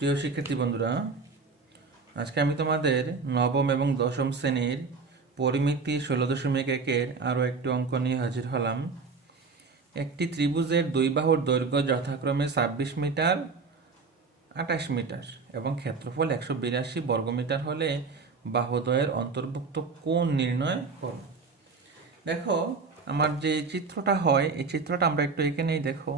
প্রিয় শিক্ষার্থী বন্ধুরা, আজকে আমি তোমাদের নবম এবং দশম শ্রেণীর পরিমিতি 16.1-এর আরও একটি অঙ্ক নিয়ে হাজির হলাম। একটি ত্রিভুজের দুই বাহুর দৈর্ঘ্য যথাক্রমে 26 মিটার, 28 মিটার এবং ক্ষেত্রফল 182 বর্গমিটার হলে বাহুদ্বয়ের অন্তর্ভুক্ত কোণ নির্ণয় করো। দেখো, আমার যে চিত্রটা হয় এই চিত্রটা আমরা একটু এঁকে নেই। দেখো,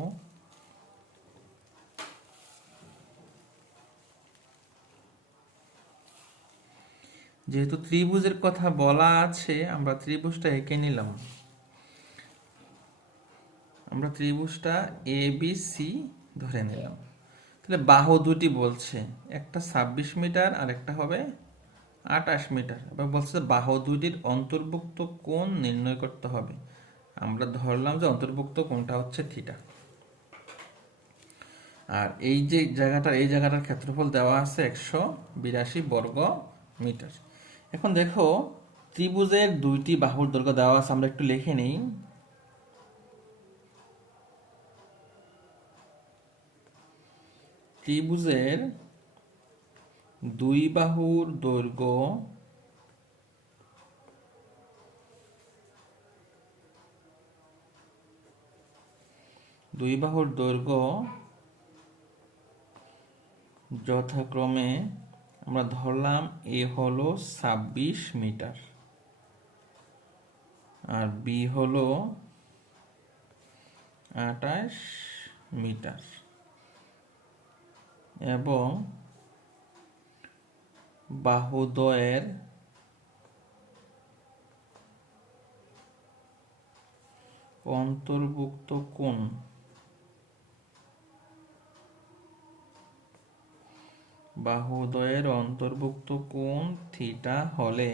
যেহেতু ত্রিভুজের কথা বলা আছে, আমরা ত্রিভুজটা এঁকে নিলাম। আমরা ত্রিভুজটা এ বি সি ধরে নিলাম। তাহলে বাহু দুটি বলছে, একটা 26 মিটার আর একটা হবে 28 মিটার। এবার বলছে বাহু দুটির অন্তর্ভুক্ত কোণ নির্ণয় করতে হবে। আমরা ধরলাম যে অন্তর্ভুক্ত কোণটা হচ্ছে থিটা। আর এই জায়গাটার ক্ষেত্রফল দেওয়া আছে 182 বর্গ মিটার। এখন দেখো, ত্রিভুজের দুইটি বাহুর দৈর্ঘ্য দেওয়া আছে, আমরা একটু লিখে নিই। ত্রিভুজের দুই বাহুর দৈর্ঘ্য যথাক্রমে আমরা ধরলাম এ হলো 26 মিটার আর বি হলো 28 মিটার এবং বাহুদ্বয়ের অন্তর্ভুক্ত কোণ থিটা হলে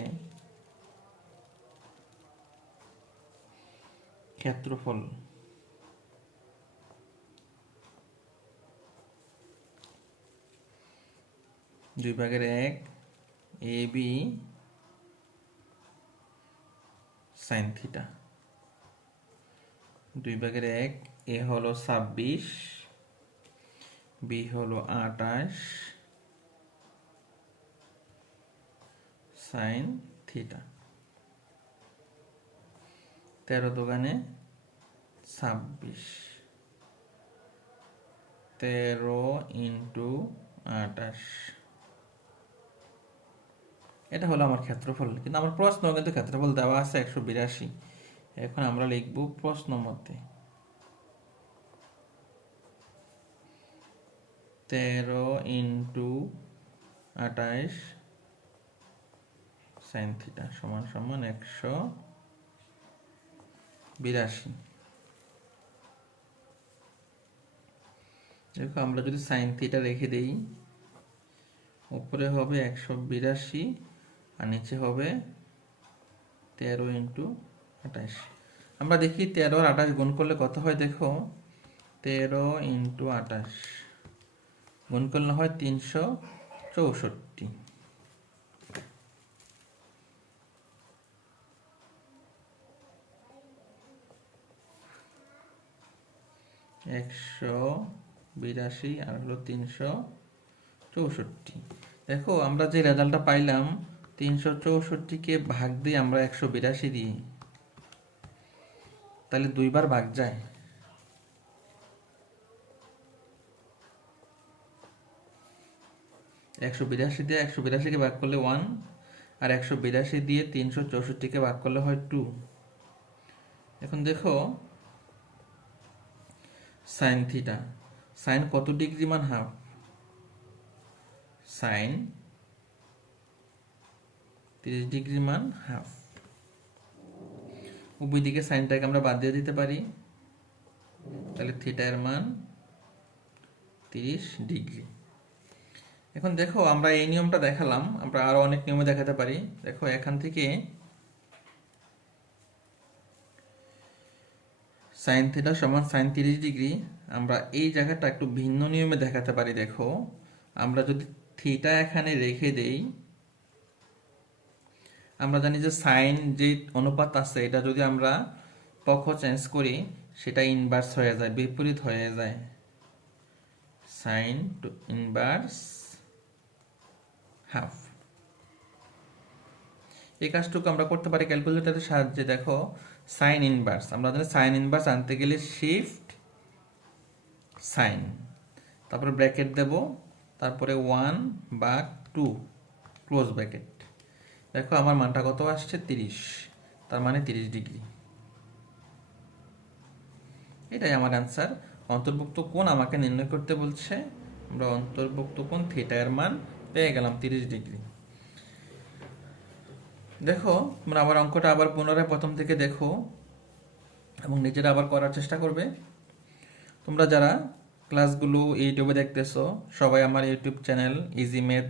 ক্ষেত্রফল দুই ভাগের এক এ বি সাইন থিটা, দুই ভাগের এক এ হলো 26, বি হলো 28 সাইন থিটা। 13 দোকানে 26, 13 ইন্টু 28, এটা হলো আমার ক্ষেত্রফল। কিন্তু আমার প্রশ্ন কিন্তু ক্ষেত্রফল দেওয়া আছে 182। এখন আমরা লিখব প্রশ্ন মতে 13 ইন্টু 28 সাইন থিটা সমান সমান 182। দেখো, আমরা যদি সাইন থিটা রেখে দেই, উপরে হবে 182 আর নিচে হবে 13 ইন্টু 28। আমরা দেখি 13 আর 28 গুণ করলে কত হয়। দেখো, 13 ইন্টু 28 গুণ করলে হয় 364। একশো বিরাশি আর হলো 364। দেখো, আমরা যে রেজাল্টটা পাইলাম 364কে ভাগ দিয়ে আমরা 182 দিই, তাহলে দুইবার ভাগ যায়। 182 দিয়ে 182কে ভাগ করলে 1, আর 182 দিয়ে 364কে ভাগ করলে হয় 2। এখন দেখো, সাইন থিটা, সাইন কত ডিগ্রি মান? হাফ। সাইন 30 ডিগ্রি মান হাফ। উভয় দিকে সাইনটাকে আমরা বাদ দিয়ে দিতে পারি, তাহলে থিটা এর মান 30 ডিগ্রি। এখন দেখো, আমরা এই নিয়মটা দেখালাম, আমরা আরো অনেক নিয়মে দেখাতে পারি। দেখো, এখান থেকে সাইন থিটা সমান সাইন 30 ডিগ্রি, আমরা এই জায়গাটা একটু ভিন্ন নিয়মে দেখাতে পারি। দেখো, আমরা যদি থিটা এখানে রেখে দেই, আমরা জানি যে সাইন যে অনুপাত আছে এটা যদি আমরা পক্ষ চেঞ্জ করি সেটা ইনভার্স হয়ে যায়, বিপরীত হয়ে যায়। Sine to inverse half. এই কাজটুকু আমরা করতে পারি ক্যালকুলেটরের সাহায্যে। দেখো সাইন ইনভার্স, আমরা জানি সাইন ইনভার্স আনতে গেলে শিফট সাইন, তারপরে ব্র্যাকেট দেব, তারপরে 1/2 ক্লোজ ব্র্যাকেট। দেখো আমার মানটা কত আসছে 30, তার মানে 30 ডিগ্রি। এটাই আমার অ্যান্সার। অন্তর্ভুক্ত কোণ আমাকে নির্ণয় করতে বলছে, আমরা অন্তর্ভুক্ত কোণ থিটা এর মান পেয়ে গেলাম 30 ডিগ্রি। দেখো তোমরা আবার অঙ্কটা আবার পুনরায় প্রথম থেকে দেখো এবং নিজেরা আবার করার চেষ্টা করবে। তোমরা যারা ক্লাসগুলো ইউটিউবে দেখতেছো সবাই আমার ইউটিউব চ্যানেল ইজি ম্যাথ